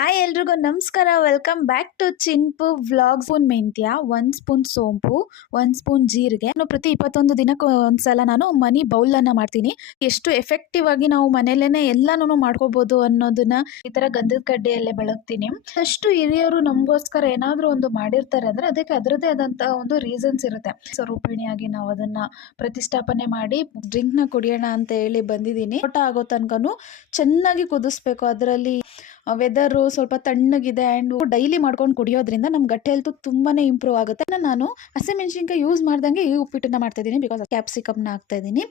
Hi ಎಲ್ರಿಗೂ ನಮಸ್ಕಾರ. Welcome back to Chinpu vlogs. Spoon ಮೆಂತ್ಯ, 1 ಸ್ಪೂನ್ ಸೋಂಪು, 1 ಸ್ಪೂನ್ ಜೀರಿಗೆ. ಪ್ರತಿ 21 ದಿನಕ್ಕೆ ಒಂದ್ಸಲ ನಾನು ಮನಿ ಬೌಲ್ ಅನ್ನ ಮಾಡ್ತೀನಿ. ಎಷ್ಟು ಎಫೆಕ್ಟಿವ್ ಆಗಿ ನಾವು ಮನೇಲೇನೆ ಎಲ್ಲಾನು ಮಾಡ್ಕೋಬಹುದು ಅನ್ನೋದನ್ನ ಈ ತರ ಗಂಧದ ಕಡ್ಡಿಯಲ್ಲೇ ಬೆಳಗ್ತೀನಿ. ಅಷ್ಟು ಹಿರಿಯರು ನಮಗೋಸ್ಕರ ಏನಾದ್ರೂ ಒಂದು ಮಾಡಿರ್ತಾರೆ ಅಂದ್ರೆ ಅದಕ್ಕೆ ಅದರದೇ ಆದಂತಹ ಒಂದು ರೀಸನ್ಸ್ ಇರುತ್ತೆ. ಸ್ವರೂಪಿಣಿಯಾಗಿ ನಾವು ಅದನ್ನ ಪ್ರತಿಷ್ಠಾಪನೆ ಮಾಡಿ ಡ್ರಿಂಕ್ ನ ಕುಡಿಯೋಣ ಅಂತ ಹೇಳಿ ಬಂದಿದ್ದೀನಿ. ಊಟ ಆಗೋ ತನಕನು ಚೆನ್ನಾಗಿ ಕುದಿಸ್ಬೇಕು. ಅದರಲ್ಲಿ ವೆದರು ಸ್ವಲ್ಪ ತಣ್ಣಗಿದೆ ಆ್ಯಂಡ್ ಡೈಲಿ ಮಾಡ್ಕೊಂಡು ಕುಡಿಯೋದ್ರಿಂದ ನಮ್ಮ ಗಟ್ ಹೆಲ್ತ್ ತುಂಬಾನೇ ಇಂಪ್ರೂವ್ ಆಗುತ್ತೆ. ನಾನು ಹಸಿಮೆಣಸಿನ್ಕಾಯಿ ಯೂಸ್ ಮಾಡ್ದಂಗೆ ಈ ಉಪ್ಪಿಟ್ಟನ್ನ ಮಾಡ್ತಾ ಇದ್ದೀನಿ. ಬಿಕಾಸ್ ಕ್ಯಾಪ್ಸಿಕಮ್ನ ಹಾಕ್ತಾ ಇದ್ದೀನಿ.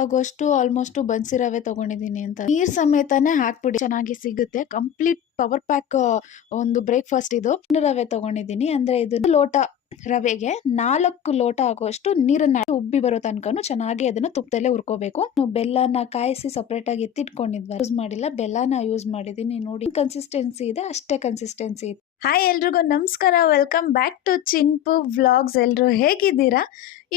ಆಗೋಷ್ಟು ಆಲ್ಮೋಸ್ಟ್ ಬನ್ಸಿ ರವೆ ತಗೊಂಡಿದ್ದೀನಿ ಅಂತ ನೀರ್ ಸಮೇತನೇ ಹಾಕ್ಬಿಡಿ, ಚೆನ್ನಾಗಿ ಸಿಗುತ್ತೆ. ಕಂಪ್ಲೀಟ್ ಪವರ್ ಪ್ಯಾಕ್ ಒಂದು ಬ್ರೇಕ್ಫಾಸ್ಟ್ ಇದು. ರವೆ ತಗೊಂಡಿದ್ದೀನಿ ಅಂದ್ರೆ ಇದು ಲೋಟ ರವೆಗೆ 4 ಲೋಟ ಆಗುವಷ್ಟು ನೀರನ್ನ ಉಬ್ಬಿ ಬರೋ ತನಕನು ಚೆನ್ನಾಗಿ ಅದನ್ನ ತುಪ್ಪದಲ್ಲೇ ಹುರ್ಕೋಬೇಕು. ಬೆಲ್ಲನ ಕಾಯಿಸಿ ಸಪರೇಟ್ ಆಗಿ ಎತ್ತಿಟ್ಕೊಂಡಿದ್ವಿ, ಯೂಸ್ ಮಾಡಿಲ್ಲ, ಬೆಲ್ಲನ ಯೂಸ್ ಮಾಡಿದೀನಿ. ನೋಡಿ ಕನ್ಸಿಸ್ಟೆನ್ಸಿ ಇದೆ, ಅಷ್ಟೇ ಕನ್ಸಿಸ್ಟೆನ್ಸಿ ಇದೆ. ಹಾಯ್ ಎಲ್ರಿಗೂ ನಮಸ್ಕಾರ. Welcome back to Chinpu vlogs. ಎಲ್ರು ಹೇಗಿದ್ದೀರಾ?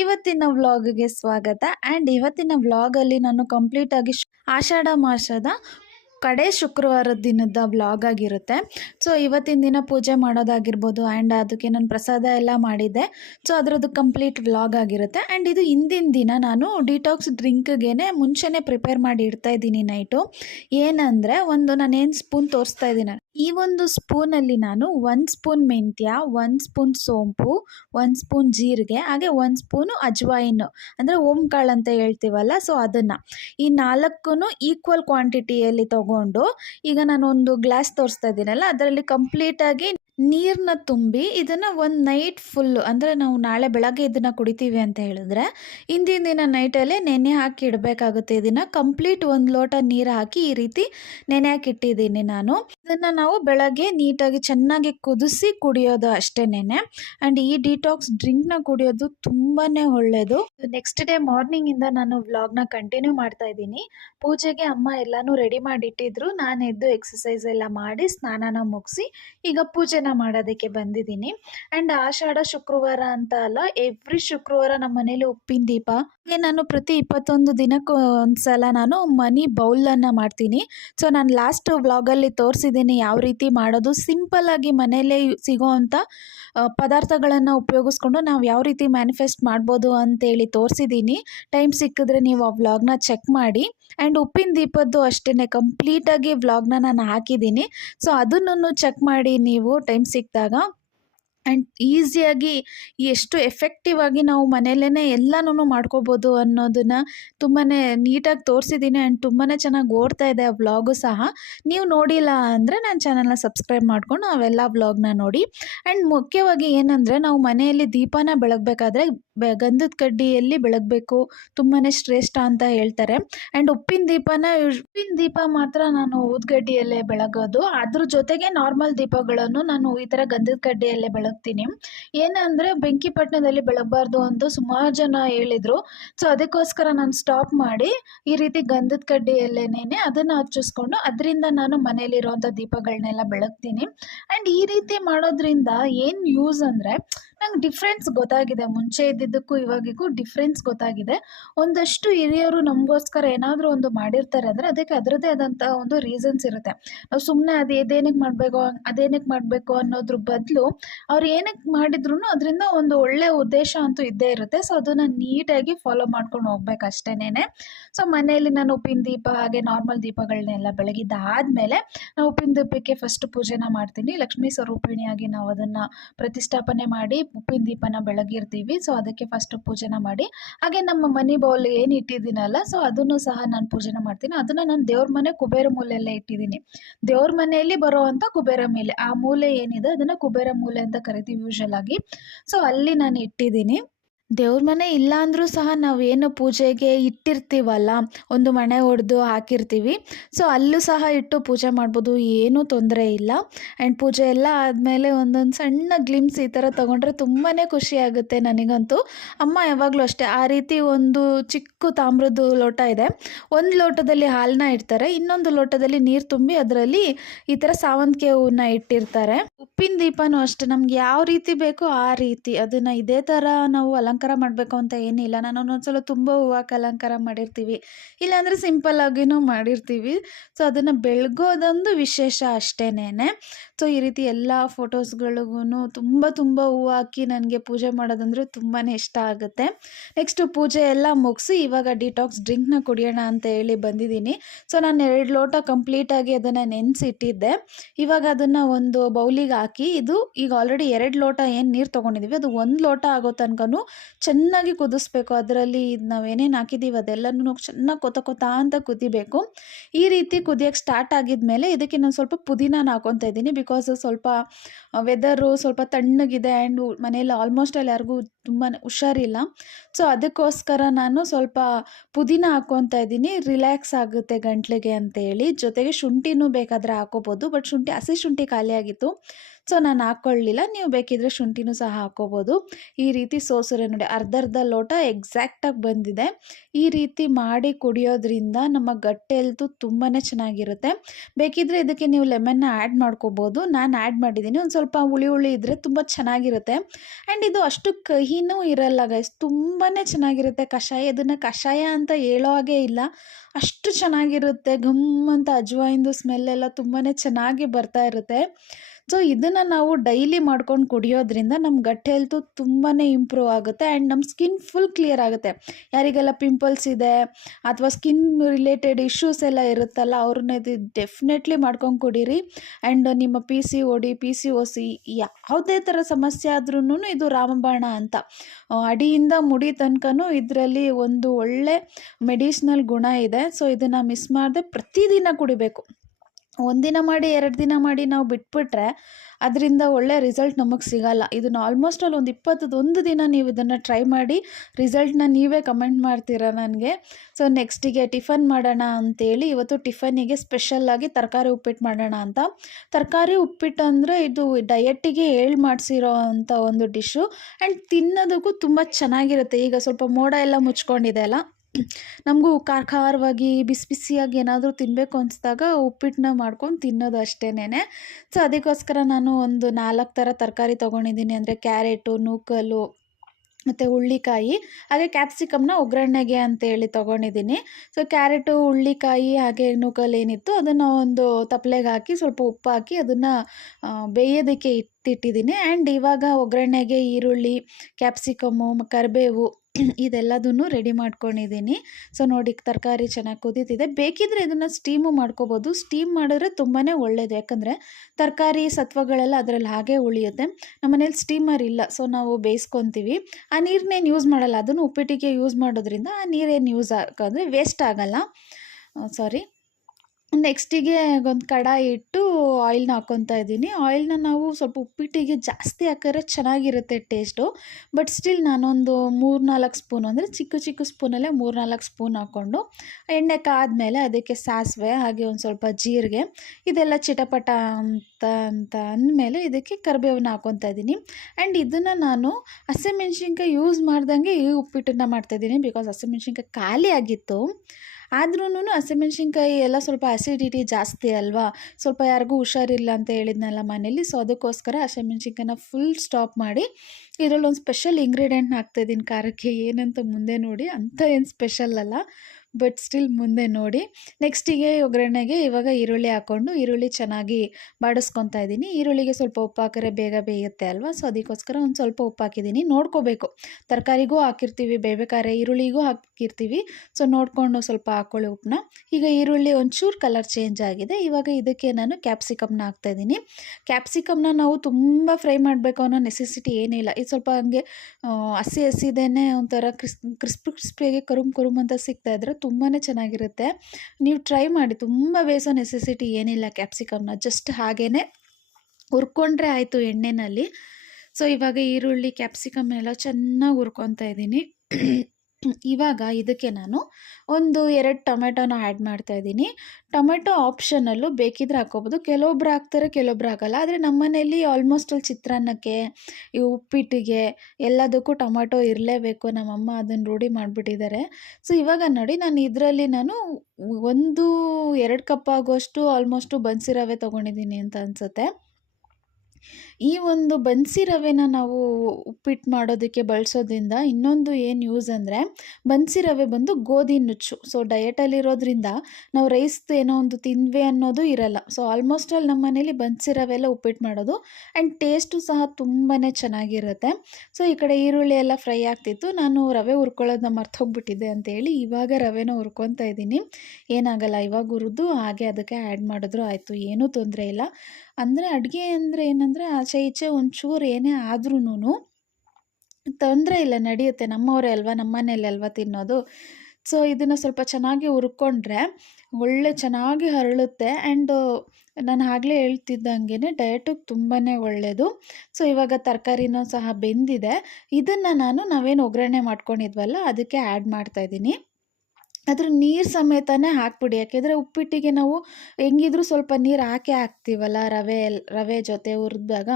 ಇವತ್ತಿನ ವ್ಲಾಗ್ಗೆ ಸ್ವಾಗತ. ಅಂಡ್ ಇವತ್ತಿನ ವ್ಲಾಗ್ ಅಲ್ಲಿ ನಾನು ಕಂಪ್ಲೀಟ್ ಆಗಿ ಆಷಾಢ ಮಾಸದ ಕಡೆ ಶುಕ್ರವಾರದ ದಿನದ ವ್ಲಾಗ್ ಆಗಿರುತ್ತೆ. ಸೊ ಇವತ್ತಿನ ದಿನ ಪೂಜೆ ಮಾಡೋದಾಗಿರ್ಬೋದು ಆ್ಯಂಡ್ ಅದಕ್ಕೆ ನಾನು ಪ್ರಸಾದ ಎಲ್ಲ ಮಾಡಿದ್ದೆ. ಸೊ ಅದರದ್ದು ಕಂಪ್ಲೀಟ್ ವ್ಲಾಗ್ ಆಗಿರುತ್ತೆ. ಆ್ಯಂಡ್ ಇದು ಹಿಂದಿನ ದಿನ ನಾನು ಡಿಟಾಕ್ಸ್ ಡ್ರಿಂಕ್ಗೆ ಮುಂಚೆನೇ ಪ್ರಿಪೇರ್ ಮಾಡಿ ಇಡ್ತಾ ಇದ್ದೀನಿ ನೈಟು. ಏನಂದರೆ ನಾನೇನು ಸ್ಪೂನ್ ತೋರಿಸ್ತಾ ಇದ್ದೀನಿ, ಈ ಒಂದು ಸ್ಪೂನಲ್ಲಿ ನಾನು 1 ಸ್ಪೂನ್ ಮೆಂತ್ಯ, 1 ಸ್ಪೂನ್ ಸೋಂಪು, 1 ಸ್ಪೂನ್ ಜೀರಿಗೆ, ಹಾಗೆ 1 ಸ್ಪೂನು ಅಜ್ವಾಯಿನ್ ಅಂದರೆ ಓಂಕಾಳು ಅಂತ ಹೇಳ್ತೀವಲ್ಲ, ಸೊ ಅದನ್ನು ಈ 4 ಈಕ್ವಲ್ ಕ್ವಾಂಟಿಟಿಯಲ್ಲಿ ತಗೊಂಡು ಈಗ ನಾನು ಒಂದು ಗ್ಲಾಸ್ ತೋರಿಸ್ತಾ ಇದ್ದೀನಲ್ಲ ಅದರಲ್ಲಿ ಕಂಪ್ಲೀಟಾಗಿ ನೀರನ್ನ ತುಂಬಿ ಇದನ್ನು ಒಂದು ನೈಟ್ ಫುಲ್ಲು, ಅಂದರೆ ನಾವು ನಾಳೆ ಬೆಳಗ್ಗೆ ಇದನ್ನು ಕುಡಿತೀವಿ ಅಂತ ಹೇಳಿದ್ರೆ ಹಿಂದಿನ ದಿನ ನೈಟಲ್ಲೇ ನೆನೆ ಹಾಕಿ ಇಡಬೇಕಾಗುತ್ತೆ. ಇದನ್ನು ಕಂಪ್ಲೀಟ್ 1 ಲೋಟ ನೀರು ಹಾಕಿ ಈ ರೀತಿ ನೆನೆ ಹಾಕಿ ಇಟ್ಟಿದ್ದೀನಿ ನಾನು. ಇದನ್ನು ನಾವು ಬೆಳಗ್ಗೆ ನೀಟಾಗಿ ಚೆನ್ನಾಗಿ ಕುದಿಸಿ ಕುಡಿಯೋದು ಅಷ್ಟೇನೆ. ಆ್ಯಂಡ್ ಈ ಡಿಟಾಕ್ಸ್ ಡ್ರಿಂಕ್ನ ಕುಡಿಯೋದು ತುಂಬಾ ಒಳ್ಳೆಯದು. ನೆಕ್ಸ್ಟ್ ಡೇ ಮಾರ್ನಿಂಗಿಂದ ನಾನು ವ್ಲಾಗ್ನ ಕಂಟಿನ್ಯೂ ಮಾಡ್ತಾ ಇದ್ದೀನಿ. ಪೂಜೆಗೆ ಅಮ್ಮ ಎಲ್ಲನೂ ರೆಡಿ ಮಾಡಿಟ್ಟಿದ್ರು. ನಾನು ಎದ್ದು ಎಕ್ಸಸೈಸ್ ಎಲ್ಲ ಮಾಡಿ ಸ್ನಾನನ ಮುಗಿಸಿ ಈಗ ಪೂಜೆನ ಮಾಡೋದಕ್ಕೆ ಬಂದಿದ್ದೀನಿ. ಆ್ಯಂಡ್ ಆಷಾಢ ಶುಕ್ರವಾರ ಅಂತ ಅಲ್ಲ, ಎವ್ರಿ ಶುಕ್ರವಾರ ನಮ್ಮ ಮನೇಲಿ ಉಪ್ಪಿನ ದೀಪ. ಹಾಗೆ ನಾನು ಪ್ರತಿ 21 ದಿನಕ್ಕೆ ಒಂದ್ಸಲ ನಾನು ಮನಿ ಬೌಲನ್ನು ಮಾಡ್ತೀನಿ. ಸೊ ನಾನು ಲಾಸ್ಟ್ ವ್ಲಾಗಲ್ಲಿ ತೋರಿಸಿದ್ದೀನಿ ಯಾವ ರೀತಿ ಮಾಡೋದು. ಸಿಂಪಲ್ ಆಗಿ ಮನೆಯಲ್ಲೇ ಸಿಗೋ ಅಂಥ ಪದಾರ್ಥಗಳನ್ನು ಉಪಯೋಗಿಸ್ಕೊಂಡು ನಾವು ಯಾವ ರೀತಿ ಮ್ಯಾನಿಫೆಸ್ಟ್ ಮಾಡ್ಬೋದು ಅಂತೇಳಿ ತೋರಿಸಿದ್ದೀನಿ. ಟೈಮ್ ಸಿಕ್ಕಿದ್ರೆ ನೀವು ಆ ವ್ಲಾಗ್ನ ಚೆಕ್ ಮಾಡಿ. ಆ್ಯಂಡ್ ಉಪ್ಪಿನ ದೀಪದ್ದು ಅಷ್ಟೇ ಕಂಪ್ಲೀಟಾಗಿ ವ್ಲಾಗ್ನ ನಾನು ಹಾಕಿದ್ದೀನಿ. ಸೊ ಅದನ್ನು ಚೆಕ್ ಮಾಡಿ ನೀವು ಟೈಮ್ ಸಿಕ್ಕಿದಾಗ. ಆ್ಯಂಡ್ ಈಸಿಯಾಗಿ ಎಷ್ಟು ಎಫೆಕ್ಟಿವ್ ಆಗಿ ನಾವು ಮನೆಯಲ್ಲೇ ಎಲ್ಲನೂ ಮಾಡ್ಕೋಬೋದು ಅನ್ನೋದನ್ನು ತುಂಬಾ ನೀಟಾಗಿ ತೋರಿಸಿದ್ದೀನಿ. ಆ್ಯಂಡ್ ತುಂಬಾ ಚೆನ್ನಾಗಿ ಓಡ್ತಾ ಇದೆ ಆ ವ್ಲಾಗು ಸಹ. ನೀವು ನೋಡಿಲ್ಲ ಅಂದರೆ ನನ್ನ ಚಾನಲ್ನ ಸಬ್ಸ್ಕ್ರೈಬ್ ಮಾಡಿಕೊಂಡು ಅವೆಲ್ಲ ವ್ಲಾಗ್ನ ನೋಡಿ. ಆ್ಯಂಡ್ ಮುಖ್ಯವಾಗಿ ಏನಂದರೆ ನಾವು ಮನೆಯಲ್ಲಿ ದೀಪನ ಬೆಳಗಬೇಕಾದ್ರೆ ಗಂಧದ ಕಡ್ಡಿಯಲ್ಲಿ ಬೆಳಗಬೇಕು, ತುಂಬಾ ಶ್ರೇಷ್ಠ ಅಂತ ಹೇಳ್ತಾರೆ. ಆ್ಯಂಡ್ ಉಪ್ಪಿನ ದೀಪ ಮಾತ್ರ ನಾನು ಊದ್ಗಡ್ಡಿಯಲ್ಲೇ ಬೆಳಗೋದು. ಅದ್ರ ಜೊತೆಗೆ ನಾರ್ಮಲ್ ದೀಪಗಳನ್ನು ನಾನು ಈ ಥರ ಗಂಧದ ಕಡ್ಡಿಯಲ್ಲೇ ಬೆಳಗ್ತೀನಿ. ಏನಂದರೆ ಬೆಂಕಿಪಟ್ಟಣದಲ್ಲಿ ಬೆಳಗಬಾರ್ದು ಅಂತ ಸುಮಾರು ಜನ ಹೇಳಿದರು. ಸೊ ಅದಕ್ಕೋಸ್ಕರ ನಾನು ಸ್ಟಾಪ್ ಮಾಡಿ ಈ ರೀತಿ ಗಂಧದ ಕಡ್ಡಿಯಲ್ಲೇನೆ ಅದನ್ನು ಹಚ್ಚಿಸ್ಕೊಂಡು ಅದರಿಂದ ನಾನು ಮನೇಲಿರೋವಂಥ ದೀಪಗಳನ್ನೆಲ್ಲ ಬೆಳಗ್ತೀನಿ. ಆ್ಯಂಡ್ ಈ ರೀತಿ ಮಾಡೋದ್ರಿಂದ ಏನು ಯೂಸ್ ಅಂದರೆ ನಂಗೆ ಡಿಫ್ರೆನ್ಸ್ ಗೊತ್ತಾಗಿದೆ. ಮುಂಚೆ ಇದ್ದಿದ್ದಕ್ಕೂ ಇವಾಗಿಗೂ ಡಿಫ್ರೆನ್ಸ್ ಗೊತ್ತಾಗಿದೆ. ಒಂದಷ್ಟು ಹಿರಿಯರು ನಮಗೋಸ್ಕರ ಏನಾದರೂ ಒಂದು ಮಾಡಿರ್ತಾರೆ ಅಂದರೆ ಅದಕ್ಕೆ ಅದರದೇ ಆದಂಥ ಒಂದು ರೀಸನ್ಸ್ ಇರುತ್ತೆ. ನಾವು ಸುಮ್ಮನೆ ಅದೇನಕ್ಕೆ ಮಾಡಬೇಕು ಅನ್ನೋದ್ರ ಬದಲು ಅವ್ರು ಏನಕ್ಕೆ ಮಾಡಿದ್ರು ಅದರಿಂದ ಒಂದು ಒಳ್ಳೆಯ ಉದ್ದೇಶ ಅಂತೂ ಇದ್ದೇ ಇರುತ್ತೆ. ಸೊ ಅದನ್ನು ನೀಟಾಗಿ ಫಾಲೋ ಮಾಡ್ಕೊಂಡು ಹೋಗ್ಬೇಕು ಅಷ್ಟೇನೆ. ಸೊ ಮನೆಯಲ್ಲಿ ನಾನು ಉಪ್ಪಿನ ದೀಪ ಹಾಗೆ ನಾರ್ಮಲ್ ದೀಪಗಳನ್ನೆಲ್ಲ ಬೆಳಗಿದ್ದಾದಮೇಲೆ ನಾವು ಉಪ್ಪಿನ ದೀಪಕ್ಕೆ ಫಸ್ಟ್ ಪೂಜೆನ ಮಾಡ್ತೀನಿ. ಲಕ್ಷ್ಮೀ ಸ್ವರೂಪಿಣಿಯಾಗಿ ನಾವು ಅದನ್ನು ಪ್ರತಿಷ್ಠಾಪನೆ ಮಾಡಿ ಉಪ್ಪಿನ ದೀಪನ ಬೆಳಗಿರ್ತೀವಿ. ಸೊ ಅದಕ್ಕೆ ಫಸ್ಟ್ ಪೂಜೆನ ಮಾಡಿ ಹಾಗೆ ನಮ್ಮ ಮನಿ ಬೌಲ್ ಏನು ಇಟ್ಟಿದ್ದೀನಲ್ಲ, ಸೊ ಅದನ್ನು ಸಹ ನಾನು ಪೂಜೆನ ಮಾಡ್ತೀನಿ. ಅದನ್ನು ನಾನು ದೇವ್ರ ಮನೆ ಕುಬೇರ ಮೂಲೆಯಲ್ಲೇ ಇಟ್ಟಿದ್ದೀನಿ. ದೇವ್ರ ಮನೆಯಲ್ಲಿ ಬರೋವಂಥ ಕುಬೇರ ಮೂಲೆ, ಆ ಮೂಲೆ ಏನಿದೆ ಅದನ್ನು ಕುಬೇರ ಮೂಲೆ ಅಂತ ಕರಿತೀವಿ ಯೂಶಲ್ ಆಗಿ. ಸೊ ಅಲ್ಲಿ ನಾನು ಇಟ್ಟಿದ್ದೀನಿ. ದೇವ್ರ ಮನೆ ಇಲ್ಲ ಅಂದರೂ ಸಹ ನಾವೇನು ಪೂಜೆಗೆ ಇಟ್ಟಿರ್ತೀವಲ್ಲ, ಒಂದು ಮಣೆ ಹೊಡೆದು ಹಾಕಿರ್ತೀವಿ, ಸೊ ಅಲ್ಲೂ ಸಹ ಇಟ್ಟು ಪೂಜೆ ಮಾಡ್ಬೋದು, ಏನೂ ತೊಂದರೆ ಇಲ್ಲ. ಆ್ಯಂಡ್ ಪೂಜೆ ಎಲ್ಲ ಆದಮೇಲೆ ಒಂದೊಂದು ಸಣ್ಣ ಗ್ಲಿಮ್ಸ್ ಈ ಥರ ತೊಗೊಂಡ್ರೆ ತುಂಬಾ ಖುಷಿ ಆಗುತ್ತೆ ನನಗಂತೂ. ಅಮ್ಮ ಯಾವಾಗಲೂ ಅಷ್ಟೇ ಆ ರೀತಿ ಒಂದು ಚಿಕ್ಕ ತಾಮ್ರದ್ದು ಲೋಟ ಇದೆ, ಒಂದು ಲೋಟದಲ್ಲಿ ಹಾಲನ್ನ ಇಡ್ತಾರೆ, ಇನ್ನೊಂದು ಲೋಟದಲ್ಲಿ ನೀರು ತುಂಬಿ ಅದರಲ್ಲಿ ಈ ಥರ ಸಾವಂತಿಗೆ ಹೂವನ್ನ ಇಟ್ಟಿರ್ತಾರೆ. ಉಪ್ಪಿನ ದೀಪನೂ ಅಷ್ಟೇ ನಮ್ಗೆ ಯಾವ ರೀತಿ ಬೇಕೋ ಆ ರೀತಿ ಅದನ್ನು ಇದೇ ಥರ ನಾವು ಅಲಂಕಾರ ಅಲಂಕಾರ ಮಾಡಬೇಕು ಅಂತ ಏನಿಲ್ಲ. ನಾನು ಒಂದೊಂದ್ಸಲ ತುಂಬ ಹೂವು ಹಾಕಿ ಅಲಂಕಾರ ಮಾಡಿರ್ತೀವಿ, ಇಲ್ಲಾಂದರೆ ಸಿಂಪಲ್ ಆಗಿನೂ ಮಾಡಿರ್ತೀವಿ. ಸೊ ಅದನ್ನು ಬೆಳಗೋದೊಂದು ವಿಶೇಷ ಅಷ್ಟೇನೆ. ಸೊ ಈ ರೀತಿ ಎಲ್ಲ ಫೋಟೋಸ್ಗಳಿಗೂ ತುಂಬ ತುಂಬ ಹೂವು ಹಾಕಿ ನನಗೆ ಪೂಜೆ ಮಾಡೋದಂದರೆ ತುಂಬಾ ಇಷ್ಟ ಆಗುತ್ತೆ. ನೆಕ್ಸ್ಟು ಪೂಜೆ ಎಲ್ಲ ಮುಗಿಸಿ ಇವಾಗ ಡಿಟಾಕ್ಸ್ ಡ್ರಿಂಕ್ನ ಕುಡಿಯೋಣ ಅಂತ ಹೇಳಿ ಬಂದಿದ್ದೀನಿ. ಸೊ ನಾನು 2 ಲೋಟ ಕಂಪ್ಲೀಟಾಗಿ ಅದನ್ನು ನೆನೆಸಿಟ್ಟಿದ್ದೆ. ಇವಾಗ ಅದನ್ನು ಒಂದು ಬೌಲಿಗೆ ಹಾಕಿ, ಇದು ಈಗ ಆಲ್ರೆಡಿ 2 ಲೋಟ ಏನು ನೀರು ತೊಗೊಂಡಿದ್ದೀವಿ ಅದು 1 ಲೋಟ ಆಗೋ ತನಕನೂ ಚೆನ್ನಾಗಿ ಕುದಿಸ್ಬೇಕು. ಅದರಲ್ಲಿ ನಾವೇನೇನು ಹಾಕಿದ್ದೀವಿ ಅದೆಲ್ಲನೂ ಚೆನ್ನಾಗಿ ಕೊತ ಅಂತ ಕುದಿಬೇಕು. ಈ ರೀತಿ ಕುದಿಯೋಕ್ಕೆ ಸ್ಟಾರ್ಟ್ ಆಗಿದ್ಮೇಲೆ ಇದಕ್ಕೆ ನಾನು ಸ್ವಲ್ಪ ಪುದೀನಾನ ಹಾಕ್ಕೊತಾ ಇದ್ದೀನಿ. ಬಿಕಾಸ್ ಸ್ವಲ್ಪ ವೆದರು ಸ್ವಲ್ಪ ತಣ್ಣಗಿದೆ ಆ್ಯಂಡ್ ಮನೇಲಿ ಆಲ್ಮೋಸ್ಟ್ ಅಲ್ಲಿ ಯಾರಿಗೂ ತುಂಬಾ ಹುಷಾರಿಲ್ಲ. ಸೊ ಅದಕ್ಕೋಸ್ಕರ ನಾನು ಸ್ವಲ್ಪ ಪುದೀನ ಹಾಕ್ಕೊತಾ ಇದ್ದೀನಿ, ರಿಲ್ಯಾಕ್ಸ್ ಆಗುತ್ತೆ ಗಂಟ್ಲಿಗೆ ಅಂತೇಳಿ. ಜೊತೆಗೆ ಶುಂಠಿನೂ ಬೇಕಾದರೆ ಹಾಕೋಬೋದು, ಬಟ್ ಹಸಿ ಶುಂಠಿ ಖಾಲಿಯಾಗಿತ್ತು, ಸೊ ನಾನು ಹಾಕ್ಕೊಳ್ಳಿಲ್ಲ. ನೀವು ಬೇಕಿದ್ರೆ ಶುಂಠಿನೂ ಸಹ ಹಾಕ್ಕೋಬೋದು. ಈ ರೀತಿ ಸೋಸರೆ ನೋಡಿ ಅರ್ಧ ಲೋಟ ಎಕ್ಸಾಕ್ಟಾಗಿ ಬಂದಿದೆ. ಈ ರೀತಿ ಮಾಡಿ ಕುಡಿಯೋದ್ರಿಂದ ನಮ್ಮ ಗಟ್ ಹೆಲ್ತು ತುಂಬಾ ಚೆನ್ನಾಗಿರುತ್ತೆ. ಬೇಕಿದ್ದರೆ ಇದಕ್ಕೆ ನೀವು ಲೆಮನ್ನ ಆ್ಯಡ್ ಮಾಡ್ಕೋಬೋದು. ನಾನು ಆ್ಯಡ್ ಮಾಡಿದ್ದೀನಿ. ಒಂದು ಸ್ವಲ್ಪ ಹುಳಿ ಇದ್ದರೆ ತುಂಬ ಚೆನ್ನಾಗಿರುತ್ತೆ. ಆ್ಯಂಡ್ ಇದು ಅಷ್ಟು ಕಹಿನೂ ಇರಲ್ಲ ಗೈಸ್, ತುಂಬಾ ಚೆನ್ನಾಗಿರುತ್ತೆ ಕಷಾಯ. ಇದನ್ನು ಕಷಾಯ ಅಂತ ಹೇಳೋ ಹಾಗೆ ಇಲ್ಲ, ಅಷ್ಟು ಚೆನ್ನಾಗಿರುತ್ತೆ. ಘಮ್ ಅಂತ ಅಜ್ವಾಯಿಂದು ಸ್ಮೆಲ್ಲೆಲ್ಲ ತುಂಬಾ ಚೆನ್ನಾಗಿ ಬರ್ತಾ ಇರುತ್ತೆ. ಸೊ ಇದನ್ನು ನಾವು ಡೈಲಿ ಮಾಡ್ಕೊಂಡು ಕುಡಿಯೋದ್ರಿಂದ ನಮ್ಮ ಗಟ್ ಹೆಲ್ತು ತುಂಬಾ ಇಂಪ್ರೂವ್ ಆಗುತ್ತೆ ಆ್ಯಂಡ್ ನಮ್ಮ ಸ್ಕಿನ್ ಫುಲ್ ಕ್ಲಿಯರ್ ಆಗುತ್ತೆ. ಯಾರಿಗೆಲ್ಲ ಪಿಂಪಲ್ಸ್ ಇದೆ ಅಥವಾ ಸ್ಕಿನ್ ರಿಲೇಟೆಡ್ ಇಶ್ಯೂಸ್ ಎಲ್ಲ ಇರುತ್ತಲ್ಲ, ಅವ್ರನ್ನ ಇದು ಡೆಫಿನೆಟ್ಲಿ ಮಾಡ್ಕೊಂಡು ಕುಡೀರಿ. ಆ್ಯಂಡ್ ನಿಮ್ಮ PCOD PCOS ಯಾವುದೇ ಥರ ಸಮಸ್ಯೆ ಆದ್ರೂ ಇದು ರಾಮಬಾಣ ಅಂತ. ಅಡಿಯಿಂದ ಮುಡಿ ತನಕನೂ ಇದರಲ್ಲಿ ಒಂದು ಒಳ್ಳೆ ಮೆಡಿಸಿನಲ್ ಗುಣ ಇದೆ. ಸೊ ಇದನ್ನು ಮಿಸ್ ಮಾಡದೆ ಪ್ರತಿದಿನ ಕುಡಿಬೇಕು. ಒಂದಿನ ಮಾಡಿ 2 ದಿನ ಮಾಡಿ ನಾವು ಬಿಟ್ಬಿಟ್ರೆ ಅದರಿಂದ ಒಳ್ಳೆ ರಿಸಲ್ಟ್ ನಮಗೆ ಸಿಗಲ್ಲ. ಇದನ್ನು ಆಲ್ಮೋಸ್ಟ್ ಅಲ್ಲಿ ಒಂದು 21 ದಿನ ನೀವು ಇದನ್ನು ಟ್ರೈ ಮಾಡಿ ರಿಸಲ್ಟ್ನ ನೀವೇ ಕಮೆಂಟ್ ಮಾಡ್ತೀರಾ ನನಗೆ. ಸೊ ನೆಕ್ಸ್ಟಿಗೆ ಟಿಫನ್ ಮಾಡೋಣ ಅಂತೇಳಿ ಇವತ್ತು ಟಿಫನ್ನಿಗೆ ಸ್ಪೆಷಲ್ಲಾಗಿ ತರಕಾರಿ ಉಪ್ಪಿಟ್ಟು ಮಾಡೋಣ ಅಂತ. ತರಕಾರಿ ಉಪ್ಪಿಟ್ಟು ಅಂದರೆ ಇದು ಡಯಟಿಗೆ ಮಾಡಿಸಿರೋ ಅಂಥ ಒಂದು ಡಿಶ್ಶು ಆ್ಯಂಡ್ ತಿನ್ನೋದಕ್ಕೂ ತುಂಬ ಚೆನ್ನಾಗಿರುತ್ತೆ. ಈಗ ಸ್ವಲ್ಪ ಮೋಡ ಎಲ್ಲ ಮುಚ್ಕೊಂಡಿದೆ ಅಲ್ಲ, ನಮಗೂ ಖಾರವಾಗಿ ಬಿಸಿಯಾಗಿ ಏನಾದರೂ ತಿನ್ನಬೇಕು ಅನಿಸಿದಾಗ ಉಪ್ಪಿಟ್ಟನ್ನ ಮಾಡ್ಕೊಂಡು ತಿನ್ನೋದು ಅಷ್ಟೇನೆ. ಸೊ ಅದಕ್ಕೋಸ್ಕರ ನಾನು ಒಂದು 4 ಥರ ತರಕಾರಿ ತೊಗೊಂಡಿದ್ದೀನಿ. ಅಂದರೆ ಕ್ಯಾರೆಟು, ನೂಕಲು ಮತ್ತು ಹುಳ್ಳಿಕಾಯಿ, ಹಾಗೆ ಕ್ಯಾಪ್ಸಿಕಮ್ನ ಒಗ್ಗರಣೆಗೆ ಅಂತೇಳಿ ತೊಗೊಂಡಿದ್ದೀನಿ. ಸೊ ಕ್ಯಾರೆಟು, ಹುಳ್ಳಿಕಾಯಿ ಹಾಗೆ ನೂಕಲ್ ಏನಿತ್ತು ಅದನ್ನು ಒಂದು ತಪ್ಪಲೆಗೆ ಹಾಕಿ ಸ್ವಲ್ಪ ಉಪ್ಪು ಹಾಕಿ ಅದನ್ನು ಬೇಯೋದಕ್ಕೆ ಇಟ್ಟಿದ್ದೀನಿ. ಆ್ಯಂಡ್ ಇವಾಗ ಒಗ್ಗರಣೆಗೆ ಈರುಳ್ಳಿ, ಕ್ಯಾಪ್ಸಿಕಮ್ಮು, ಕರಿಬೇವು ಇದೆಲ್ಲದನ್ನು ರೆಡಿ ಮಾಡ್ಕೊಂಡಿದ್ದೀನಿ. ಸೊ ನೋಡಿ ತರಕಾರಿ ಚೆನ್ನಾಗಿ ಕುದೀತಿದೆ. ಬೇಕಿದ್ದರೆ ಇದನ್ನು ಸ್ಟೀಮು ಮಾಡ್ಕೋಬೋದು. ಸ್ಟೀಮ್ ಮಾಡಿದ್ರೆ ತುಂಬಾ ಒಳ್ಳೆಯದು, ಯಾಕಂದರೆ ತರಕಾರಿ ಸತ್ವಗಳೆಲ್ಲ ಅದರಲ್ಲಿ ಹಾಗೆ ಉಳಿಯುತ್ತೆ. ನಮ್ಮ ಮನೇಲಿ ಸ್ಟೀಮರ್ ಇಲ್ಲ, ಸೊ ನಾವು ಬೇಯಿಸ್ಕೊತೀವಿ. ಆ ನೀರನ್ನೇನು ಯೂಸ್ ಮಾಡಲ್ಲ, ಅದನ್ನು ಉಪ್ಪಿಟ್ಟಿಗೆ ಯೂಸ್ ಮಾಡೋದ್ರಿಂದ ಆ ನೀರೇನು ಯೂಸ್ ಅಂದರೆ ವೇಸ್ಟ್ ಆಗಲ್ಲ. ನೆಕ್ಸ್ಟಿಗೆ ಒಂದು ಕಡಾಯಿ ಇಟ್ಟು ಆಯಿಲ್ನ ಹಾಕ್ಕೊತಾ ಇದ್ದೀನಿ. ಆಯಿಲ್ನ ನಾವು ಸ್ವಲ್ಪ ಉಪ್ಪಿಟ್ಟಿಗೆ ಜಾಸ್ತಿ ಹಾಕಿದ್ರೆ ಚೆನ್ನಾಗಿರುತ್ತೆ ಟೇಸ್ಟು. ಬಟ್ ಸ್ಟಿಲ್ ನಾನೊಂದು 3-4 ಸ್ಪೂನ್, ಅಂದರೆ ಚಿಕ್ಕ ಸ್ಪೂನಲ್ಲೇ 3-4 ಸ್ಪೂನ್ ಹಾಕ್ಕೊಂಡು ಎಣ್ಣೆ ಕಾದ್ಮೇಲೆ ಅದಕ್ಕೆ ಸಾಸಿವೆ ಹಾಗೆ ಒಂದು ಸ್ವಲ್ಪ ಜೀರಿಗೆ ಇದೆಲ್ಲ ಚಿಟಪಟ ಅಂತ ಅಂದಮೇಲೆ ಇದಕ್ಕೆ ಕರಿಬೇವನ್ನ ಹಾಕ್ಕೊತಾ ಇದ್ದೀನಿ. ಆ್ಯಂಡ್ ಇದನ್ನು ನಾನು ಹಸಿಮೆಣ್ಸಿನ್ಕಾಯಿ ಯೂಸ್ ಮಾಡ್ದಂಗೆ ಈ ಉಪ್ಪಿಟ್ಟನ್ನು ಮಾಡ್ತಾಯಿದ್ದೀನಿ. ಬಿಕಾಸ್ ಹಸಿಮೆಣ್ಸಿನ್ಕಾಯಿ ಖಾಲಿ ಆಗಿತ್ತು. ಆದ್ರೂ ಹಸಿಮೆಣ್ಸಿನ್ಕಾಯಿ ಎಲ್ಲ ಸ್ವಲ್ಪ ಅಸಿಡಿಟಿ ಜಾಸ್ತಿ ಅಲ್ವಾ, ಸ್ವಲ್ಪ ಯಾರಿಗೂ ಹುಷಾರಿಲ್ಲ ಅಂತ ಹೇಳಿದ್ನಲ್ಲ ಮನೇಲಿ. ಸೊ ಅದಕ್ಕೋಸ್ಕರ ಹಸಿಮೆಣ್ಸಿನ್ಕಾಯಿನ ಫುಲ್ ಸ್ಟಾಪ್ ಮಾಡಿ ಇದರಲ್ಲಿ ಒಂದು ಸ್ಪೆಷಲ್ ಇಂಗ್ರೀಡಿಯೆಂಟ್ನ ಹಾಕ್ತಾಯಿದ್ದೀನಿ ಖಾರಕ್ಕೆ. ಏನಂತ ಮುಂದೆ ನೋಡಿ, ಅಂತ ಏನು ಸ್ಪೆಷಲ್ ಅಲ್ಲ, ಬಟ್ ಸ್ಟಿಲ್ ಮುಂದೆ ನೋಡಿ. ನೆಕ್ಸ್ಟಿಗೆ ಒಗ್ಗರಣೆಗೆ ಇವಾಗ ಈರುಳ್ಳಿ ಹಾಕ್ಕೊಂಡು ಈರುಳ್ಳಿ ಚೆನ್ನಾಗಿ ಬಾಡಿಸ್ಕೊತಾ ಇದ್ದೀನಿ. ಈರುಳ್ಳಿಗೆ ಸ್ವಲ್ಪ ಉಪ್ಪು ಹಾಕಿದ್ರೆ ಬೇಗ ಬೇಯುತ್ತೆ ಅಲ್ವಾ, ಸೊ ಅದಕ್ಕೋಸ್ಕರ ಒಂದು ಸ್ವಲ್ಪ ಉಪ್ಪು ಹಾಕಿದ್ದೀನಿ. ನೋಡ್ಕೋಬೇಕು, ತರಕಾರಿಗೂ ಹಾಕಿರ್ತೀವಿ, ಬೇಯ್ಬೇಕಾದ್ರೆ ಈರುಳ್ಳಿಗೂ ಹಾಕಿರ್ತೀವಿ. ಸೊ ನೋಡಿಕೊಂಡು ಸ್ವಲ್ಪ ಹಾಕ್ಕೊಳ್ಳಿ ಉಪ್ಪನ್ನ. ಈಗ ಈರುಳ್ಳಿ ಒಂಚೂರು ಕಲರ್ ಚೇಂಜ್ ಆಗಿದೆ. ಇವಾಗ ಇದಕ್ಕೆ ನಾನು ಕ್ಯಾಪ್ಸಿಕಮ್ನ ಹಾಕ್ತಾಯಿದ್ದೀನಿ. ಕ್ಯಾಪ್ಸಿಕಮ್ನ ನಾವು ತುಂಬ ಫ್ರೈ ಮಾಡಬೇಕು ಅನ್ನೋ ನೆಸೆಸಿಟಿ ಏನಿಲ್ಲ. ಇದು ಸ್ವಲ್ಪ ಹಂಗೆ ಹಸಿದೇನೆ ಒಂಥರ ಕ್ರಿಸ್ಪಿಯಾಗಿ ಕರುಮ್ ಅಂತ ಸಿಗ್ತಾಯಿದ್ರೆ ತುಂಬಾ ಚೆನ್ನಾಗಿರುತ್ತೆ. ನೀವು ಟ್ರೈ ಮಾಡಿ, ತುಂಬ ಬೇಯಿಸೋ ನೆಸೆಸಿಟಿ ಏನಿಲ್ಲ. ಕ್ಯಾಪ್ಸಿಕಮ್ನ ಜಸ್ಟ್ ಹಾಗೇ ಹುರ್ಕೊಂಡ್ರೆ ಆಯಿತು ಎಣ್ಣೆಯಲ್ಲಿ. ಸೊ ಇವಾಗ ಈರುಳ್ಳಿ ಕ್ಯಾಪ್ಸಿಕಮ್ ಎಲ್ಲ ಚೆನ್ನಾಗಿ ಹುರ್ಕೊತಾ ಇದ್ದೀನಿ. ಇವಾಗ ಇದಕ್ಕೆ ನಾನು ಒಂದು 2 ಟೊಮೆಟೊನ ಆ್ಯಡ್ ಮಾಡ್ತಾಯಿದ್ದೀನಿ. ಟೊಮೆಟೊ ಆಪ್ಷನಲ್ಲು, ಬೇಕಿದ್ರೆ ಹಾಕ್ಕೋಬೋದು. ಕೆಲವೊಬ್ರು ಹಾಕ್ತಾರೆ, ಕೆಲವೊಬ್ರು ಹಾಕಲ್ಲ. ಆದರೆ ನಮ್ಮ ಮನೇಲಿ ಆಲ್ಮೋಸ್ಟ್ ಅಲ್ಲಿ ಚಿತ್ರಾನ್ನಕ್ಕೆ, ಈ ಉಪ್ಪಿಟ್ಟಿಗೆ ಎಲ್ಲದಕ್ಕೂ ಟೊಮೆಟೊ ಇರಲೇಬೇಕು. ನಮ್ಮಮ್ಮ ಅದನ್ನು ರೂಢಿ ಮಾಡಿಬಿಟ್ಟಿದ್ದಾರೆ. ಸೊ ಇವಾಗ ನೋಡಿ ನಾನು ಇದರಲ್ಲಿ 1-2 ಕಪ್ ಆಗುವಷ್ಟು ಆಲ್ಮೋಸ್ಟು ಬನ್ಸಿ ರವೆ ತೊಗೊಂಡಿದ್ದೀನಿ ಅಂತ ಅನಿಸುತ್ತೆ. ಈ ಒಂದು ಬನ್ಸಿ ರವೆನ ನಾವು ಉಪ್ಪಿಟ್ಟು ಮಾಡೋದಕ್ಕೆ ಬಳಸೋದ್ರಿಂದ ಇನ್ನೊಂದು ಏನು ಯೂಸ್ ಅಂದರೆ, ಬನ್ಸಿ ರವೆ ಬಂದು ಗೋಧಿ ನುಚ್ಚು. ಸೊ ಡಯಟಲ್ಲಿರೋದ್ರಿಂದ ನಾವು ರೈಸ್ದು ಏನೋ ಒಂದು ತಿಂದ್ವಿ ಅನ್ನೋದು ಇರಲ್ಲ. ಸೊ ಆಲ್ಮೋಸ್ಟ್ ಆಲ್ ನಮ್ಮ ಮನೇಲಿ ಬನ್ಸಿ ರವೆ ಎಲ್ಲ ಉಪ್ಪಿಟ್ಟು ಮಾಡೋದು. ಆ್ಯಂಡ್ ಟೇಸ್ಟು ಸಹ ತುಂಬಾ ಚೆನ್ನಾಗಿರುತ್ತೆ. ಸೊ ಈ ಕಡೆ ಈರುಳ್ಳಿ ಎಲ್ಲ ಫ್ರೈ ಆಗ್ತಿತ್ತು. ನಾನು ರವೆ ಹುರ್ಕೊಳ್ಳೋದನ್ನ ಮರ್ತೋಗ್ಬಿಟ್ಟಿದ್ದೆ ಅಂತೇಳಿ ಇವಾಗ ರವೆನ ಹುರ್ಕೊತಾ ಇದ್ದೀನಿ. ಏನಾಗಲ್ಲ, ಇವಾಗ ಹುರಿದು ಹಾಗೆ ಅದಕ್ಕೆ ಆ್ಯಡ್ ಮಾಡಿದ್ರು ಆಯಿತು, ಏನೂ ತೊಂದರೆ ಇಲ್ಲ. ಅಂದರೆ ಅಡುಗೆ ಅಂದರೆ ಏನಂದರೆ ಆಚೆ ಈಚೆ ಒಂಚೂರು ಏನೇ ಆದ್ರೂನು ತೊಂದರೆ ಇಲ್ಲ, ನಡೆಯುತ್ತೆ. ನಮ್ಮವರೇ ಅಲ್ವಾ, ನಮ್ಮ ಮನೇಲಿ ಅಲ್ವಾ ತಿನ್ನೋದು. ಸೊ ಇದನ್ನು ಸ್ವಲ್ಪ ಚೆನ್ನಾಗಿ ಹುರ್ಕೊಂಡ್ರೆ ಒಳ್ಳೆ ಚೆನ್ನಾಗಿ ಹರಳುತ್ತೆ. ಆ್ಯಂಡ್ ನಾನು ಆಗಲೇ ಹೇಳ್ತಿದ್ದಂಗೆ ಡಯಟಿಗೆ ತುಂಬಾ ಒಳ್ಳೆಯದು. ಸೊ ಇವಾಗ ತರಕಾರಿನೂ ಸಹ ಬೆಂದಿದೆ. ಇದನ್ನು ನಾವೇನು ಒಗ್ಗರಣೆ ಮಾಡ್ಕೊಂಡಿದ್ವಲ್ಲ ಅದಕ್ಕೆ ಆ್ಯಡ್ ಮಾಡ್ತಾಯಿದ್ದೀನಿ. ಅದ್ರ ನೀರು ಸಮೇತನೇ ಹಾಕ್ಬಿಡಿ. ಯಾಕೆಂದರೆ ಉಪ್ಪಿಟ್ಟಿಗೆ ನಾವು ಹೆಂಗಿದ್ರೂ ಸ್ವಲ್ಪ ನೀರು ಹಾಕೇ ಹಾಕ್ತೀವಲ್ಲ ರವೆ ಜೊತೆ ಹುರಿದಾಗ.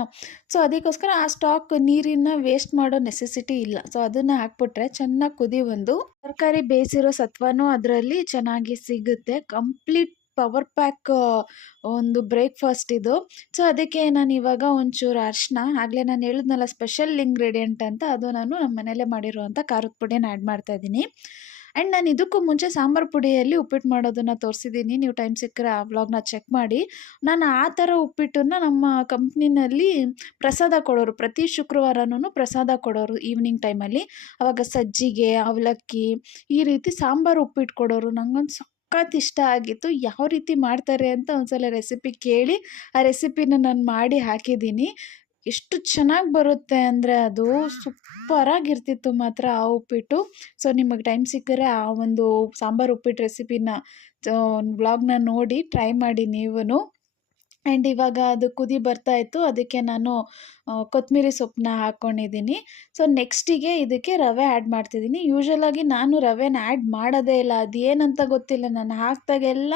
ಸೊ ಅದಕ್ಕೋಸ್ಕರ ಆ ಸ್ಟಾಕ್ ನೀರನ್ನ ವೇಸ್ಟ್ ಮಾಡೋ ನೆಸೆಸಿಟಿ ಇಲ್ಲ. ಸೊ ಅದನ್ನು ಹಾಕ್ಬಿಟ್ರೆ ಚೆನ್ನಾಗಿ ಕುದಿ ಬಂದು ತರಕಾರಿ ಬೇಯಿಸಿರೋ ಸತ್ವನೂ ಅದರಲ್ಲಿ ಚೆನ್ನಾಗಿ ಸಿಗುತ್ತೆ. ಕಂಪ್ಲೀಟ್ ಪವರ್ ಪ್ಯಾಕ್ ಒಂದು ಬ್ರೇಕ್ಫಾಸ್ಟ್ ಇದು. ಸೊ ಅದಕ್ಕೆ ನಾನು ಇವಾಗ ಒಂಚೂರು ಅರಿಶಿನ, ಆಗಲೇ ನಾನು ಹೇಳಿದ್ನಲ್ಲ ಸ್ಪೆಷಲ್ ಇಂಗ್ರೀಡಿಯೆಂಟ್ ಅಂತ, ಅದು ನಾನು ನಮ್ಮ ಮನೇಲೇ ಮಾಡಿರುವಂಥ ಖಾರದ ಪುಡಿನ ಆ್ಯಡ್ ಮಾಡ್ತಾಯಿದ್ದೀನಿ. ಆ್ಯಂಡ್ ನಾನು ಇದಕ್ಕೂ ಮುಂಚೆ ಸಾಂಬಾರು ಪುಡಿಯಲ್ಲಿ ಉಪ್ಪಿಟ್ಟು ಮಾಡೋದನ್ನು ತೋರಿಸಿದ್ದೀನಿ. ನೀವು ಟೈಮ್ ಸಿಕ್ಕರೆ ಆ ವ್ಲಾಗ್ನ ಚೆಕ್ ಮಾಡಿ. ನಾನು ಆ ಥರ ಉಪ್ಪಿಟ್ಟನ್ನು ನಮ್ಮ ಕಂಪ್ನಿನಲ್ಲಿ ಪ್ರಸಾದ ಕೊಡೋರು, ಪ್ರತಿ ಶುಕ್ರವಾರನೂ ಪ್ರಸಾದ ಕೊಡೋರು ಈವ್ನಿಂಗ್ ಟೈಮಲ್ಲಿ. ಆವಾಗ ಸಜ್ಜಿಗೆ, ಅವಲಕ್ಕಿ ಈ ರೀತಿ ಸಾಂಬಾರು ಉಪ್ಪಿಟ್ಟು ಕೊಡೋರು. ನಂಗೊಂದು ಸಖತ್ ಇಷ್ಟ ಆಗಿತ್ತು. ಯಾವ ರೀತಿ ಮಾಡ್ತಾರೆ ಅಂತ ಒಂದ್ಸಲ ರೆಸಿಪಿ ಕೇಳಿ ಆ ರೆಸಿಪಿನ ನಾನು ಮಾಡಿ ಹಾಕಿದ್ದೀನಿ. ಎಷ್ಟು ಚೆನ್ನಾಗಿ ಬರುತ್ತೆ ಅಂದರೆ ಅದು ಸೂಪರಾಗಿರ್ತಿತ್ತು ಮಾತ್ರ ಆ ಉಪ್ಪಿಟ್ಟು. ಸೊ ನಿಮಗೆ ಟೈಮ್ ಸಿಕ್ಕರೆ ಆ ಒಂದು ಸಾಂಬಾರು ಉಪ್ಪಿಟ್ಟು ರೆಸಿಪಿನ ವ್ಲಾಗ್ನ ನೋಡಿ ಟ್ರೈ ಮಾಡಿ ನೀವೂ. ಆ್ಯಂಡ್ ಇವಾಗ ಅದು ಕುದಿ ಬರ್ತಾಯಿತ್ತು, ಅದಕ್ಕೆ ನಾನು ಕೊತ್ತಂಬರಿ ಸೊಪ್ಪನ್ನ ಹಾಕ್ಕೊಂಡಿದ್ದೀನಿ. ಸೊ ನೆಕ್ಸ್ಟಿಗೆ ಇದಕ್ಕೆ ರವೆ ಆ್ಯಡ್ ಮಾಡ್ತಿದ್ದೀನಿ. ಯೂಶ್ವಲಾಗಿ ನಾನು ರವೆನ ಆ್ಯಡ್ ಮಾಡೋದೇ ಇಲ್ಲ, ಅದೇನಂತ ಗೊತ್ತಿಲ್ಲ, ನಾನು ಹಾಕಿದಾಗೆಲ್ಲ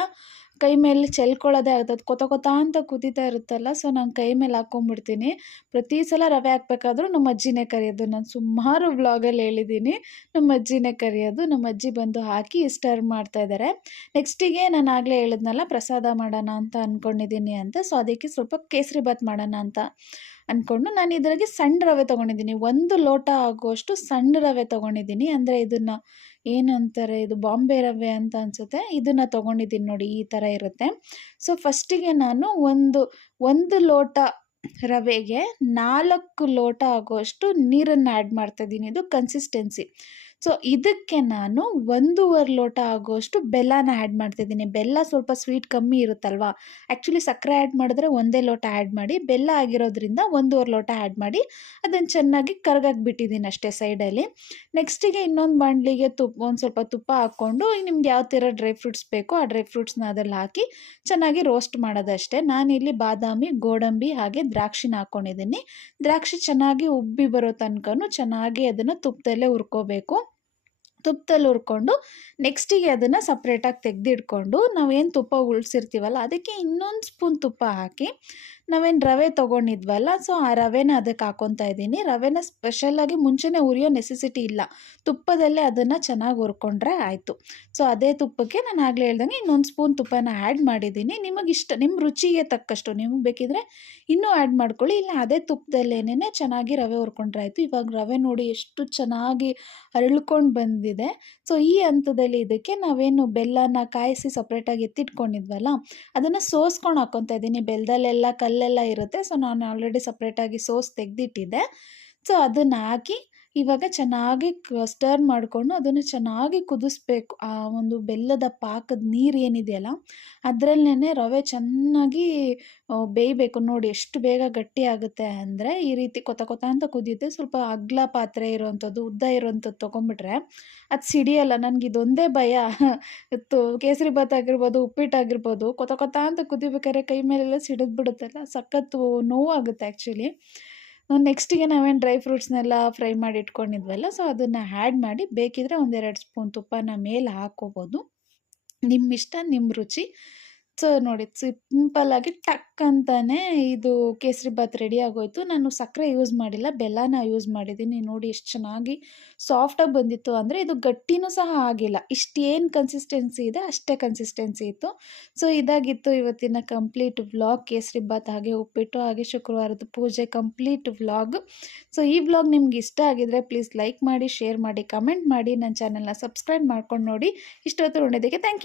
ಕೈ ಮೇಲೆ ಚೆಲ್ಕೊಳ್ಳೋದೇ ಆಗ್ತದೆ. ಕೊತ ಕೊತ ಅಂತ ಕುದೀತಾ ಇರುತ್ತಲ್ಲ, ಸೊ ನಾನು ಕೈ ಮೇಲೆ ಹಾಕ್ಕೊಂಬಿಡ್ತೀನಿ. ಪ್ರತಿ ಸಲ ರವೆ ಹಾಕ್ಬೇಕಾದ್ರೂ ನಮ್ಮ ಅಜ್ಜಿನೇ ಕರೆಯೋದು. ನಾನು ಸುಮಾರು ವ್ಲಾಗಲ್ಲಿ ಹೇಳಿದ್ದೀನಿ, ನಮ್ಮ ಅಜ್ಜಿನೇ ಕರೆಯೋದು. ನಮ್ಮ ಅಜ್ಜಿ ಬಂದು ಹಾಕಿ ಸ್ಟರ್ ಮಾಡ್ತಾಯಿದ್ದಾರೆ. ನೆಕ್ಸ್ಟಿಗೆ ನಾನು ಆಗಲೇ ಹೇಳಿದ್ನಲ್ಲ ಪ್ರಸಾದ ಮಾಡೋಣ ಅಂತ ಅಂದ್ಕೊಂಡಿದ್ದೀನಿ ಅಂತ. ಸೊ ಅದಕ್ಕೆ ಸ್ವಲ್ಪ ಕೇಸರಿ ಬಾತ್ ಮಾಡೋಣ ಅಂತ ಅಂದ್ಕೊಂಡು ನಾನು ಇದ್ರಾಗೆ ಸಣ್ಣ ರವೆ ತೊಗೊಂಡಿದ್ದೀನಿ. 1 ಲೋಟ ಆಗುವಷ್ಟು ಸಣ್ಣ ರವೆ ತೊಗೊಂಡಿದ್ದೀನಿ. ಅಂದರೆ ಇದನ್ನು ಏನಂತಾರೆ, ಇದು ಬಾಂಬೆ ರವೆ ಅಂತ ಅನಿಸುತ್ತೆ. ಇದನ್ನು ತೊಗೊಂಡಿದ್ದೀನಿ ನೋಡಿ, ಈ ಥರ ಇರುತ್ತೆ. ಸೊ ಫಸ್ಟಿಗೆ ನಾನು ಒಂದು ಲೋಟ ರವೆಗೆ 4 ಲೋಟ ಆಗುವಷ್ಟು ನೀರನ್ನು ಆ್ಯಡ್ ಮಾಡ್ತಾಯಿದ್ದೀನಿ. ಇದು ಕನ್ಸಿಸ್ಟೆನ್ಸಿ. ಸೊ ಇದಕ್ಕೆ ನಾನು 1.5 ಲೋಟ ಆಗುವಷ್ಟು ಬೆಲ್ಲನ ಆ್ಯಡ್ ಮಾಡ್ತಿದ್ದೀನಿ. ಬೆಲ್ಲ ಸ್ವಲ್ಪ ಸ್ವೀಟ್ ಕಮ್ಮಿ ಇರುತ್ತಲ್ವ, ಆ್ಯಕ್ಚುಲಿ ಸಕ್ಕರೆ ಆ್ಯಡ್ ಮಾಡಿದ್ರೆ 1 ಲೋಟ ಆ್ಯಡ್ ಮಾಡಿ, ಬೆಲ್ಲ ಆಗಿರೋದ್ರಿಂದ 1.5 ಲೋಟ ಆ್ಯಡ್ ಮಾಡಿ ಅದನ್ನು ಚೆನ್ನಾಗಿ ಕರಗಕ್ಕೆ ಬಿಟ್ಟಿದ್ದೀನಿ ಅಷ್ಟೇ ಸೈಡಲ್ಲಿ. ನೆಕ್ಸ್ಟಿಗೆ ಇನ್ನೊಂದು ಬಾಣಲಿಗೆ ಒಂದು ಸ್ವಲ್ಪ ತುಪ್ಪ ಹಾಕ್ಕೊಂಡು ನಿಮ್ಗೆ ಯಾವ ಥರ ಡ್ರೈ ಫ್ರೂಟ್ಸ್ ಬೇಕೋ ಆ ಡ್ರೈ ಫ್ರೂಟ್ಸ್ನ ಅದ್ರಲ್ಲಿ ಹಾಕಿ ಚೆನ್ನಾಗಿ ರೋಸ್ಟ್ ಮಾಡೋದಷ್ಟೇ. ನಾನಿಲ್ಲಿ ಬಾದಾಮಿ, ಗೋಡಂಬಿ ಹಾಗೆ ದ್ರಾಕ್ಷಿನ ಹಾಕ್ಕೊಂಡಿದ್ದೀನಿ. ದ್ರಾಕ್ಷಿ ಚೆನ್ನಾಗಿ ಉಬ್ಬಿ ಬರೋ ತನಕನೂ ಚೆನ್ನಾಗಿ ಅದನ್ನು ತುಪ್ಪದಲ್ಲೇ ಹುರ್ಕೋಬೇಕು. ತುಪ್ಪದಲ್ಲಿ ಹುರ್ಕೊಂಡು ನೆಕ್ಸ್ಟಿಗೆ ಅದನ್ನು ಸಪ್ರೇಟಾಗಿ ತೆಗೆದಿಟ್ಕೊಂಡು ನಾವೇನು ತುಪ್ಪ ಉಳಿಸಿರ್ತೀವಲ್ಲ ಅದಕ್ಕೆ ಇನ್ನೊಂದು ಸ್ಪೂನ್ ತುಪ್ಪ ಹಾಕಿ ನಾವೇನು ರವೆ ತೊಗೊಂಡಿದ್ವಲ್ಲ, ಸೊ ಆ ರವೆನ ಅದಕ್ಕೆ ಹಾಕ್ಕೊತಾ ಇದ್ದೀನಿ. ರವೆನ ಸ್ಪೆಷಲಾಗಿ ಮುಂಚೆನೇ ಹುರಿಯೋ ನೆಸೆಸಿಟಿ ಇಲ್ಲ, ತುಪ್ಪದಲ್ಲೇ ಅದನ್ನು ಚೆನ್ನಾಗಿ ಹುರ್ಕೊಂಡ್ರೆ ಆಯಿತು. ಸೊ ಅದೇ ತುಪ್ಪಕ್ಕೆ ನಾನು ಆಗಲೇ ಹೇಳ್ದಂಗೆ ಇನ್ನೊಂದು ಸ್ಪೂನ್ ತುಪ್ಪನ ಆ್ಯಡ್ ಮಾಡಿದ್ದೀನಿ. ನಿಮಗಿಷ್ಟ, ನಿಮ್ಮ ರುಚಿಗೆ ತಕ್ಕಷ್ಟು ನಿಮಗೆ ಬೇಕಿದ್ರೆ ಇನ್ನೂ ಆ್ಯಡ್ ಮಾಡ್ಕೊಳ್ಳಿ, ಇಲ್ಲ ಅದೇ ತುಪ್ಪದಲ್ಲೇನೇ ಚೆನ್ನಾಗಿ ರವೆ ಹುರ್ಕೊಂಡ್ರೆ ಆಯಿತು. ಇವಾಗ ರವೆ ನೋಡಿ ಎಷ್ಟು ಚೆನ್ನಾಗಿ ಅರಳ್ಕೊಂಡು ಬಂದಿದೆ. ಸೊ ಈ ಹಂತದಲ್ಲಿ ಇದಕ್ಕೆ ನಾವೇನು ಬೆಲ್ಲನ ಕಾಯಿಸಿ ಸಪ್ರೇಟಾಗಿ ಎತ್ತಿಟ್ಕೊಂಡಿದ್ವಲ್ಲ ಅದನ್ನು ಸೋಸ್ಕೊಂಡು ಹಾಕ್ಕೊತಾ ಇದ್ದೀನಿ. ಬೆಲ್ಲದಲ್ಲೆಲ್ಲ ಕಲ್ಲೆಲ್ಲ ಇರುತ್ತೆ, ಸೊ ನಾನು ಆಲ್ರೆಡಿ ಸಪ್ರೇಟಾಗಿ ಸೋಸ್ ತೆಗೆದಿಟ್ಟಿದ್ದೆ. ಸೊ ಅದನ್ನು ಹಾಕಿ ಇವಾಗ ಚೆನ್ನಾಗಿ ಸ್ಟರ್ ಮಾಡಿಕೊಂಡು ಅದನ್ನು ಚೆನ್ನಾಗಿ ಕುದಿಸ್ಬೇಕು. ಆ ಒಂದು ಬೆಲ್ಲದ ಪಾಕದ ನೀರು ಏನಿದೆಯಲ್ಲ ಅದರಲ್ಲೇ ರವೆ ಚೆನ್ನಾಗಿ ಬೇಯಬೇಕು. ನೋಡಿ ಎಷ್ಟು ಬೇಗ ಗಟ್ಟಿ ಆಗುತ್ತೆ ಅಂದರೆ, ಈ ರೀತಿ ಕೊತ ಕೊತ ಅಂತ ಕುದಿಯುತ್ತೆ. ಸ್ವಲ್ಪ ಅಗಲ ಪಾತ್ರೆ ಇರೋವಂಥದ್ದು, ಉದ್ದ ಇರೋವಂಥದ್ದು ತೊಗೊಂಬಿಟ್ರೆ ಅದು ಸಿಡಿಯಲ್ಲ. ನನಗೆ ಇದೊಂದೇ ಭಯ. ಕೇಸರಿ ಬಾತ್ ಆಗಿರ್ಬೋದು, ಉಪ್ಪಿಟ್ಟಾಗಿರ್ಬೋದು, ಕೊತ ಕೊತ ಅಂತ ಕುದಿಬೇಕಾದ್ರೆ ಕೈ ಮೇಲೆಲ್ಲ ಸಿಡಿದ್ಬಿಡುತ್ತಲ್ಲ, ಸಖತ್ತು ನೋವಾಗುತ್ತೆ ಆ್ಯಕ್ಚುಲಿ. ನೆಕ್ಸ್ಟಿಗೆ ನಾವೇನು ಡ್ರೈ ಫ್ರೂಟ್ಸ್ನೆಲ್ಲ ಫ್ರೈ ಮಾಡಿ ಇಟ್ಕೊಂಡಿದ್ವಲ್ಲ, ಸೊ ಅದನ್ನು ಆ್ಯಡ್ ಮಾಡಿ ಬೇಕಿದ್ರೆ 1-2 ಸ್ಪೂನ್ ತುಪ್ಪನ ಮೇಲೆ ಹಾಕ್ಕೋಬೋದು. ನಿಮ್ಮ ಇಷ್ಟ, ನಿಮ್ಮ ರುಚಿ. ಸೊ ನೋಡಿ ಸಿಂಪಲ್ಲಾಗಿ ಟಕ್ ಅಂತಾನೆ ಇದು ಕೇಸರಿಬಾತ್ ರೆಡಿ ಆಗೋಯ್ತು. ನಾನು ಸಕ್ಕರೆ ಯೂಸ್ ಮಾಡಿಲ್ಲ, ಬೆಲ್ಲನ ಯೂಸ್ ಮಾಡಿದ್ದೀನಿ. ನೋಡಿ ಎಷ್ಟು ಚೆನ್ನಾಗಿ ಸಾಫ್ಟಾಗಿ ಬಂದಿತ್ತು. ಅಂದರೆ ಇದು ಗಟ್ಟಿನೂ ಸಹ ಆಗಿಲ್ಲ. ಇಷ್ಟೇನು ಕನ್ಸಿಸ್ಟೆನ್ಸಿ ಇದೆ ಅಷ್ಟೇ ಕನ್ಸಿಸ್ಟೆನ್ಸಿ ಇತ್ತು. ಸೊ ಇದಾಗಿತ್ತು ಇವತ್ತಿನ ಕಂಪ್ಲೀಟ್ ವ್ಲಾಗ್. ಕೇಸರಿಬಾತ್ ಹಾಗೆ ಉಪ್ಪಿಟ್ಟು ಹಾಗೆ ಶುಕ್ರವಾರದ ಪೂಜೆ ಕಂಪ್ಲೀಟ್ ವ್ಲಾಗ್. ಸೊ ಈ ವ್ಲಾಗ್ ನಿಮ್ಗೆ ಇಷ್ಟ ಆಗಿದ್ರೆ ಪ್ಲೀಸ್ ಲೈಕ್ ಮಾಡಿ, ಶೇರ್ ಮಾಡಿ, ಕಮೆಂಟ್ ಮಾಡಿ, ನನ್ನ ಚಾನಲ್ನ ಸಬ್ಸ್ಕ್ರೈಬ್ ಮಾಡ್ಕೊಂಡು ನೋಡಿ. ಇಷ್ಟೊತ್ತು ನೋಡಿದ್ದಕ್ಕೆ ಥ್ಯಾಂಕ್ ಯು.